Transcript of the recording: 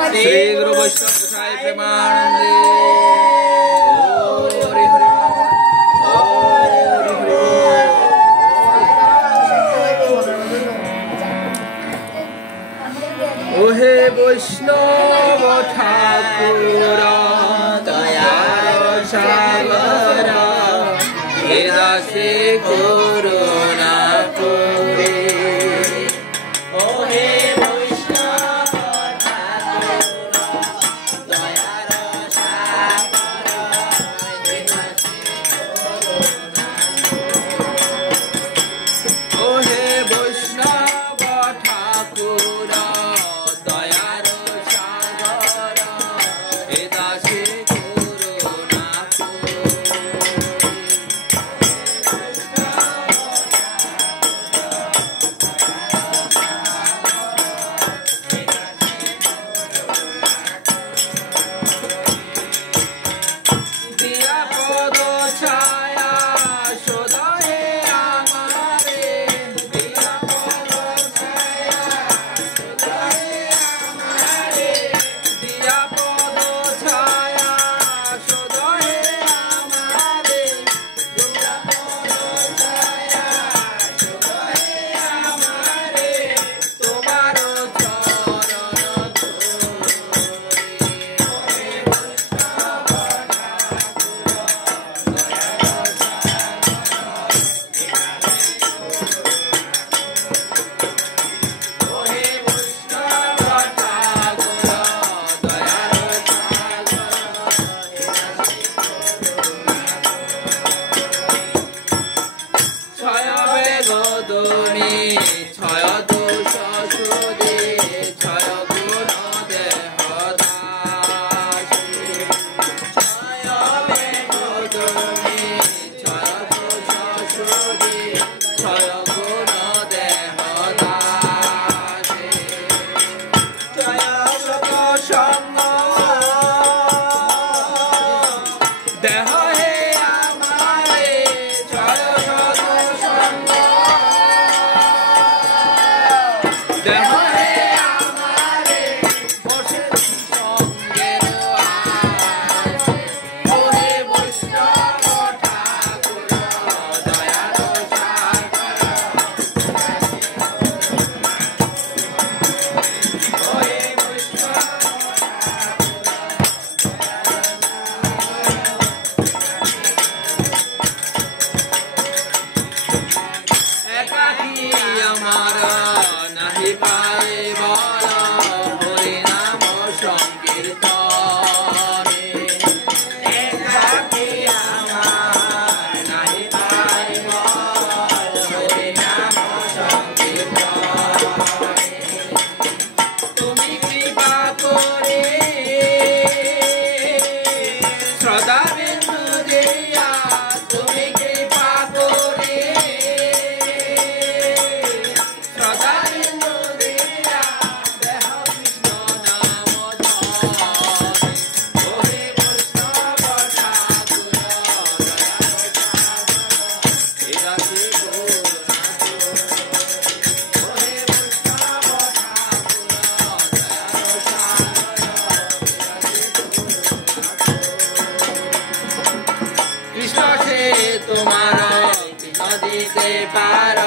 श्री गुरु वैष्णव गोसाई प्रेमानंदे। हरि हरि ओहे वैष्णव ठाकुर दयार सागर हे दासी करुणा करे। ओहे वैष्णव ठाकुर दयार सागर हे दासी करुणा करे। ओहे वैष्णव ठाकुर दयार सागर हे दासी करुणा करे। दिया पद छाया सदा हे आमारे। दिया पद छाया सदा हे आमारे। दिया पद छाया सदा हे आमारे। दिया पद छाया सदा हे आमारे। তোমার চরণ ছয় বেগদনি ছয় দোষ সুদে ছয় গুণ দেহ দাসী। ছয় বেগদনি ছয় দোষ সুদে ছয় গুণ দেহ দাসী। ছয় শত সঙ্গ দেহ হে আমারে। ছয় শত সঙ্গ দেহ হে আমারে। বসে সঙ্গের আশে। ওহে বৈষ্ণব ঠাকুর দয়ার সাগর ওহে বৈষ্ণব একাকী আমার নাহি পায় বল হরি নাম সংকীর্তনে। একাকী আমার নাহি পায় বল হরি নাম সংকীর্তনে। তুমি কৃপা করে সদা বিন্দু দিয়া। তুমি কৃপা করে সদা বিন্দু দিয়া দেহ কৃষ্ণ নাম ধরে। ওহে বৈষ্ণব ঠাকুর দয়ার সাগর হে দাসী করুণা করে। ওহে বৈষ্ণব ঠাকুর দয়ার সাগর কৃষ্ণ সে তোমার কৃষ্ণ দিতে পার।